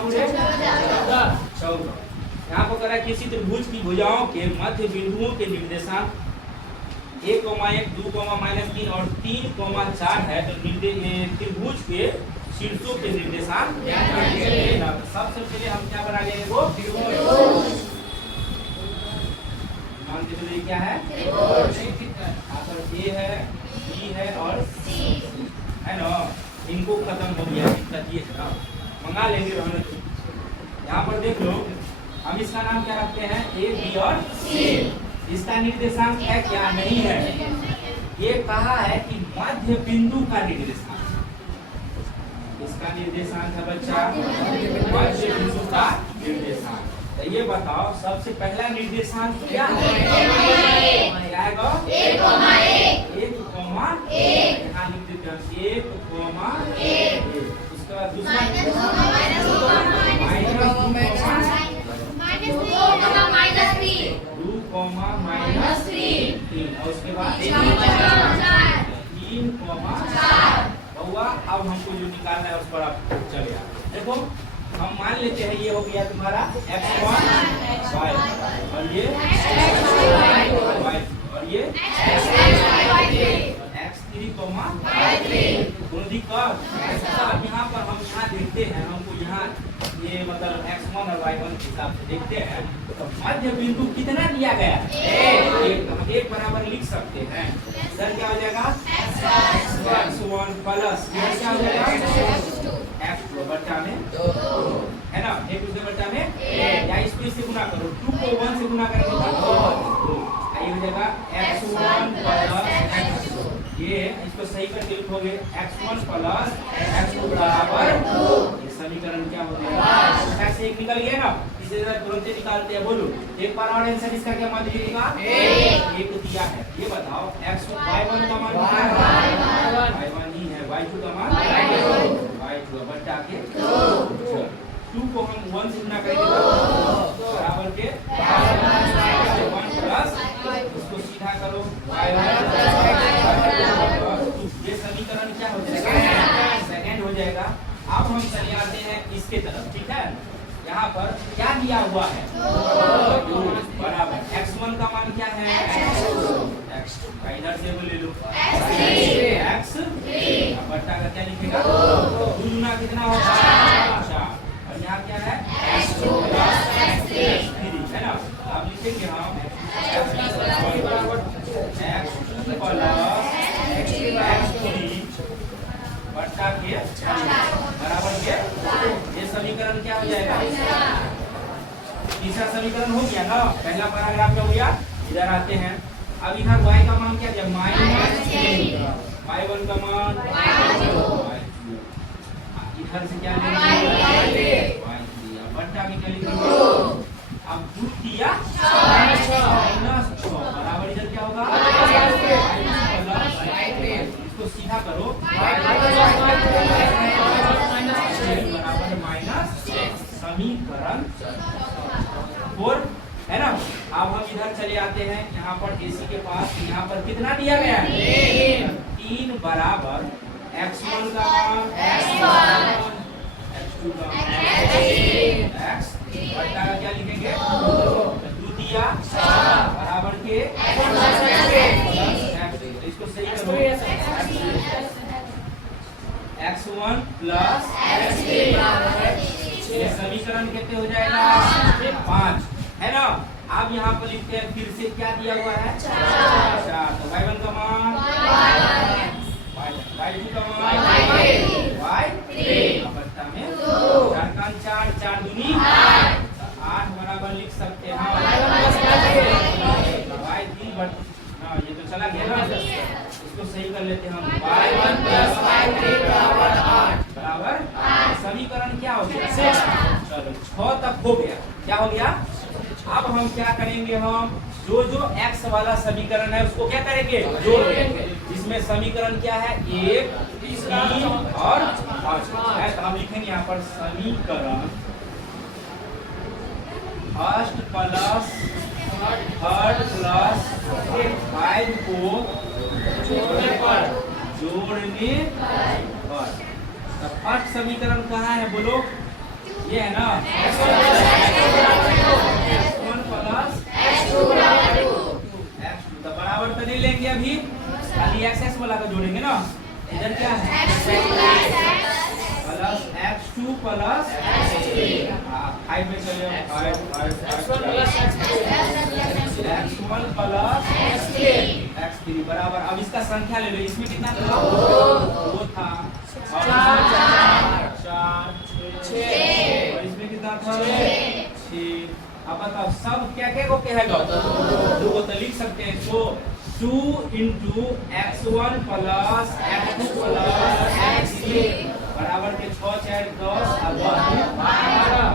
बाबू रे? 14। यहाँ पर करा किसी त्रिभुज की भुजाओं के मध्य बिंदुओं के निर्देशांक 1,1, 2,-3 और 3,4 है। तो त्रिभुज के शीर्षों के निर्देशांक सबसे पहले हम क्या बना लेंगे? वो मान के चलिए क्या है? ए है, बी है और सी है ना। इनको खत्म हो गया, दिक्कत ये है ना, मंगा लेंगे रहने दो। यहाँ पर देख लो, हम इसका नाम क्या रखते हैं? ए, बी और सी। इसका निर्देशांक है क्या? नहीं है। ये कहा है कि मध्य बिंदु का निर्देशांक। इसका निर्देशांक है बच्चा मध्य बिंदु का निर्देशांक। तो ये बताओ सबसे पहला निर्देशांक क्या है? क्या है? 1,1। यहाँ लिख देते हैं 1,1। उसके बाद दूसरा -3 और उसके बाद 3,4। बउआ अब हमको जो निकालना है उस पर आप चले आओ। देखो हम मान लेते हैं ये हो गया तुम्हारा x1 y और ये y और ये x3, y3 दोनों दिक्कत। अब यहाँ पर हम यहाँ देखते हैं, हमको यहाँ ये मतलब x1 और y1 के हिसाब से देखते हैं। तो मध्य बिंदु कितना दिया गया है? 1। हम 1 बराबर लिख सकते हैं। इधर क्या हो जाएगा? x1 प्लस इधर क्या हो जाएगा? x2 बच्चा में 2 है ना। एक दूसरे बच्चा में या इसको इससे गुना करो। 2 को 1 से गुना करेंगे तो 2 आई हो जाएगा x1 प्लस x2। ये इसको सही करके लिखोगे x1 प्लस x2 बराबर 2। ये समीकरण क्या हो गया? x से 1 निकल गया ना, इसे तुरंत निकालते हैं। बोलो एक बार और आंसर इसका क्या मान दीजिएगा? 1 दिया है। ये बताओ y1 का मान क्या है? y1 ही है। y2 का मान y2 बच्चा के 2 को हम 1 से गुना करेंगे तो बराबर के 1 प्लस उसको सीधा करो ये समीकरण क्या हो जाएगा? सेकंड हो जाएगा। अब हम चले आते हैं इसके तरफ, ठीक है। यहाँ पर क्या दिया हुआ है? 2 बराबर x1 का मान क्या है? x2 का इधर से वो ले लो x3 बट्टा का क्या लिखेगा? 2 गुना कितना होगा? 4। और यहाँ क्या है? x2 प्लस x3 है ना। अब लिखेंगे हम x2 प्लस x3 बट्टा के बराबर के ये समीकरण क्या हो जाएगा? तीसरा समीकरण हो गया ना। पहला पैराग्राफ क्या हो गया? इधर आते हैं। अब इधर y का मान क्या है? -3। y1 का मान इधर से क्या लेंगे? y3 बट्टा के क्या लिखेंगे? अब 2 दिया -6 बराबर इधर क्या होगा? इसको सीधा करो बराबर -6 समीकरण 4 है ना। अब हम इधर चले आते हैं यहाँ पर AC के पास। यहाँ पर कितना दिया गया है? 3 बराबर x1 का मान x2 का x बट्टा का क्या लिखेंगे? 2 दिया बराबर के इसको सही करो x1 प्लस ये समीकरण कितने हो जाएगा? 5 है ना। अब यहाँ पर लिखते हैं फिर से क्या दिया हुआ है? 4। तो y1 का मान y2 का मान y3 बट्टा में 4 का 4 दूनी 8 बराबर लिख सकते हैं y3 बट्टा ये तो चला गया ना। इसको सही कर लेते हैं हम y1 प्लस y3 बराबर 8 बराबर समीकरण क्या हो गया? 6। चलो 6 तक हो गया। क्या हो गया? अब हम क्या करेंगे? हम जो x वाला समीकरण है उसको क्या करेंगे? जोड़ देंगे। इसमें समीकरण क्या है? 1, 3 और 5 है। तो हम लिखेंगे यहाँ पर समीकरण फर्स्ट प्लस थर्ड प्लस 5 को जोड़ने पर तो फर्स्ट समीकरण कहाँ है? बोलो ये है ना x1 प्लस x2 तो बराबर तो नहीं लेंगे अभी, खाली एक्स वाला को जोड़ेंगे ना। इधर क्या है प्लस x2 प्लस फाइव में चले x1 प्लस x3 बराबर। अब इसका संख्या ले लो, इसमें कितना था 2 था और 4 6 और इसमें कितना था 6। अब बताओ सब क्या क्या को कहेगा 2 को तो लिख सकते हैं। तो 2 into x1 plus x2 plus x3 बराबर के 6 4 10 और 12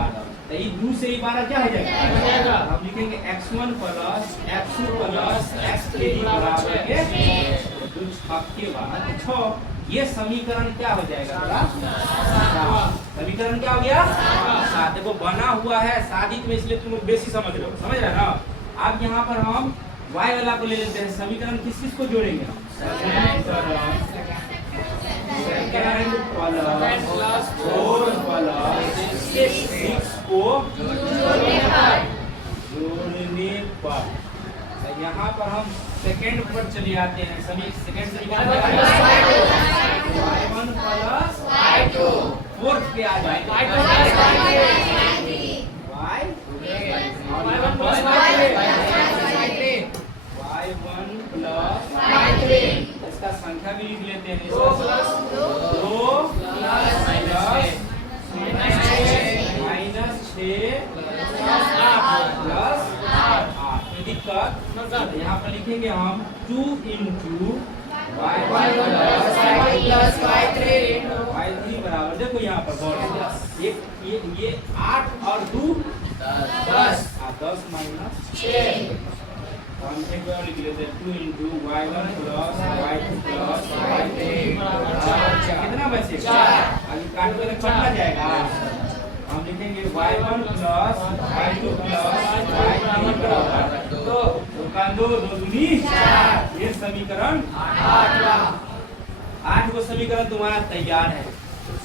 तो ये 2 से 12 क्या हो जाएगा? हम लिखेंगे x1 plus x2 plus x3 बराबर के 2 के बाद 6। ये समीकरण क्या हो जाएगा? समीकरण क्या हो गया? 7। देखो बना हुआ है सादित में, इसलिए तुम लोग बेसिक समझ रहे हो, समझ रहे हो ना। अब यहाँ पर हम y वाला को ले लेते हैं। समीकरण किस चीज को जोड़ेंगे हम? सेकंड प्लस 4 प्लस 6 को जोड़ने पर तो यहाँ पर हम सेकंड पर चले आते हैं। सेकंड समीकरण y1 प्लस y2 फोर्थ पे आ जाएगा y1 प्लस y3 इसका संख्या भी लिख लेते हैं। 2 प्लस 2 माइनस 6 प्लस 8 दिक्कत यहाँ पर लिखेंगे हम 2 into y1 प्लस y3 बराबर। देखो यहाँ पर ये 8 और 2 10 माइनस 6 हम एक बार लिख लेते हैं 2 into y1 plus y2 plus y3 कितना बचेगा? अभी काट कर कटना जाएगा। हम लिखेंगे y1 plus y2 plus y3 बराबर तो दो दूनी 4। ये समीकरण 8 वो समीकरण तुम्हारा तैयार है।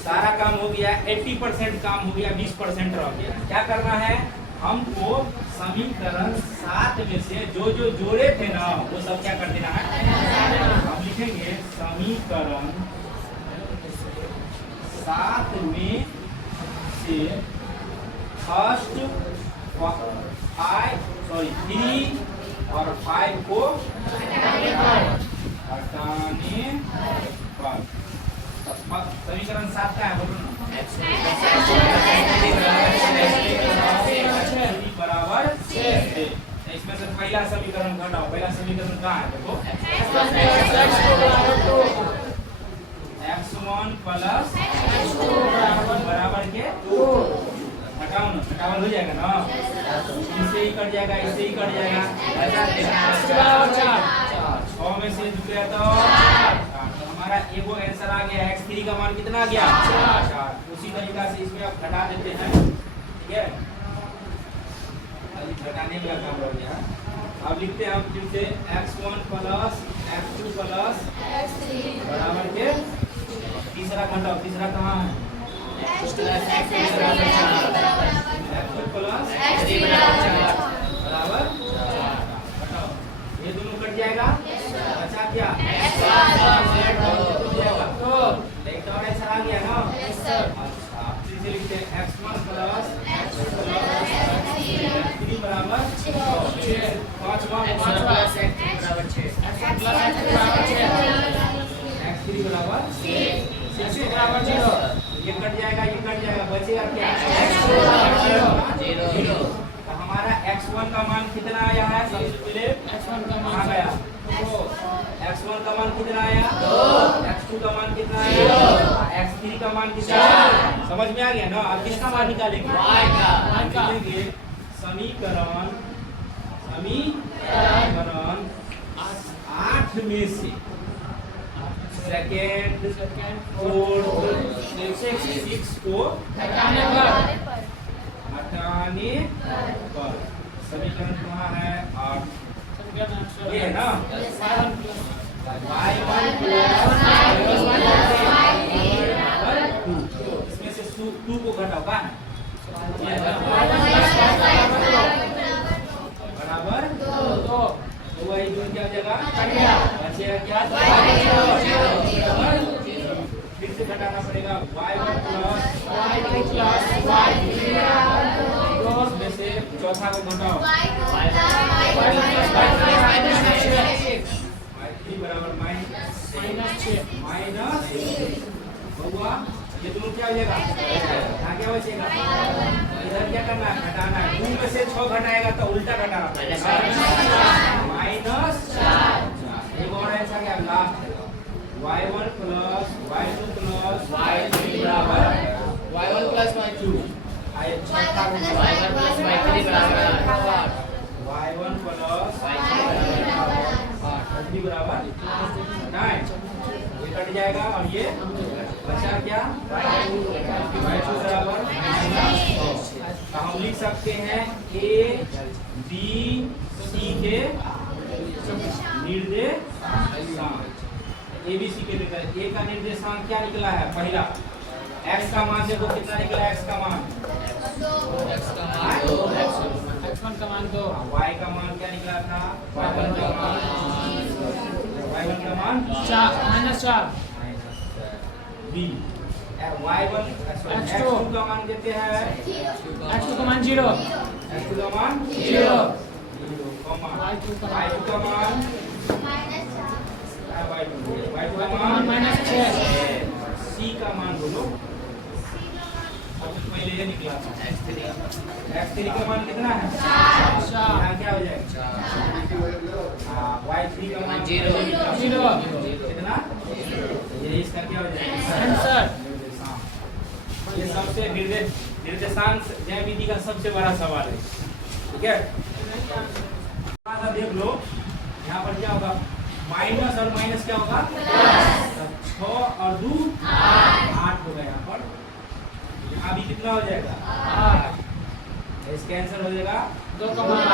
सारा काम हो गया, 80% काम हो गया, 20% रह गया। क्या करना है हमको? समीकरण 7 में से जो जो जोड़े थे ना वो सब क्या कर देना है। हम लिखेंगे समीकरण 7 में से फर्स्ट 3 और 5 को हटाने पर समीकरण 7 का है बोलो बराबर 6। इसमें से पहला समीकरण घटाओ। पहला समीकरण कहाँ है? देखो x1 प्लस बराबर के 2 हटाओ ना, हटाओ हो जाएगा ना। इससे ही कट जाएगा, इससे ही कट जाएगा। 6 में से जुड़ तो हमारा एगो आंसर आ गया। x3 का मान कितना आ गया? 4। उसी तरीका से इसमें आप घटा देते हैं, ठीक है। अभी घटाने वाला काम हो गया। अब लिखते हैं हम फिर से x1 plus x2 plus x3 बराबर के तीसरा घटाओ। तीसरा कहाँ है? x2 प्लस x3 बराबर 4। घटाओ, ये दोनों कट जाएगा। अच्छा क्या एक और आंसर आ गया ना? अच्छा फिर से लिखते हैं x1 plus x2 plus x3 बराबर 6। पांचवा प्लस x3 बराबर 6 x3 बराबर 6 बराबर 0। ये कट जाएगा, ये कट जाएगा, बचेगा क्या? x2 0। तो हमारा x1 का मान कितना आया है? सबसे पहले x1 का मान आ गया x1 का मान कितना आया? 2। x2 का मान कितना आया? x3 का मान कितना आया? समझ में आ गया ना। अब किसका मान निकालेंगे? y का। निकालेंगे समीकरण 8 में से सेकेंड 4 6 को हटाने पर समीकरण कहाँ है? 8 ये है ना। y1 प्लस इसमें से 2 को घटाओ। कहाँ है? पड़ेगा y1 प्लस में से चौथा को घटाओ y3 बराबर माइनस हुआ। ये दोनों क्या हो जाएगा? यहाँ क्या बचेगा? इधर क्या करना है? घटाना है। 2 में से 6 घटाएगा तो उल्टा घटाना पड़ेगा माइनस 4। एक और आंसर क्या last y1 plus y2 plus y3 बराबर y1 plus y2 y1 plus y3 बराबर y1 प्लस y3 बराबर 9। ये कट जाएगा और ये बचा क्या? y2 बराबर माइनस। तो हम लिख सकते हैं a b c के निर्देशांक। a b c के निर्देशांक। a का निर्देशांक क्या निकला है? पहला x का मान देखो कितना निकला? x का मान x1 का मान 2 y का मान क्या निकला था? y1 का मान 4 -4 b y1 x2 का मान देते हैं x2 का मान 0 x2 का मान 0 y2 का मान y2 का मान -6 c का मान बोलो। पहले ये निकला था x3 का मान कितना है? 4 यहाँ क्या हो जाएगा? y3 का मान 0 कितना? ये इसका क्या हो जाएगा? आंसर। ये सबसे निर्देशांक ज्यामिति का सबसे बड़ा सवाल है। ठीक है, देख लो यहाँ पर क्या होगा? माइनस और माइनस क्या होगा? 6 और 2 8 होगा। यहाँ पर यहाँ भी कितना हो जाएगा? 8। इसका आंसर हो जाएगा 2 का मान 8।